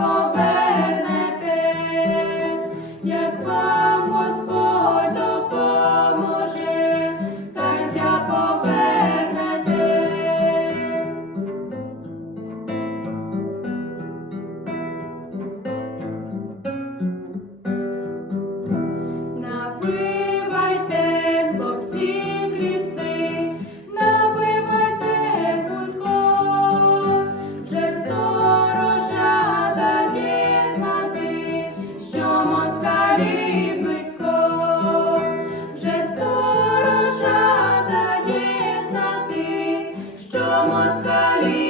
Oh. москалі.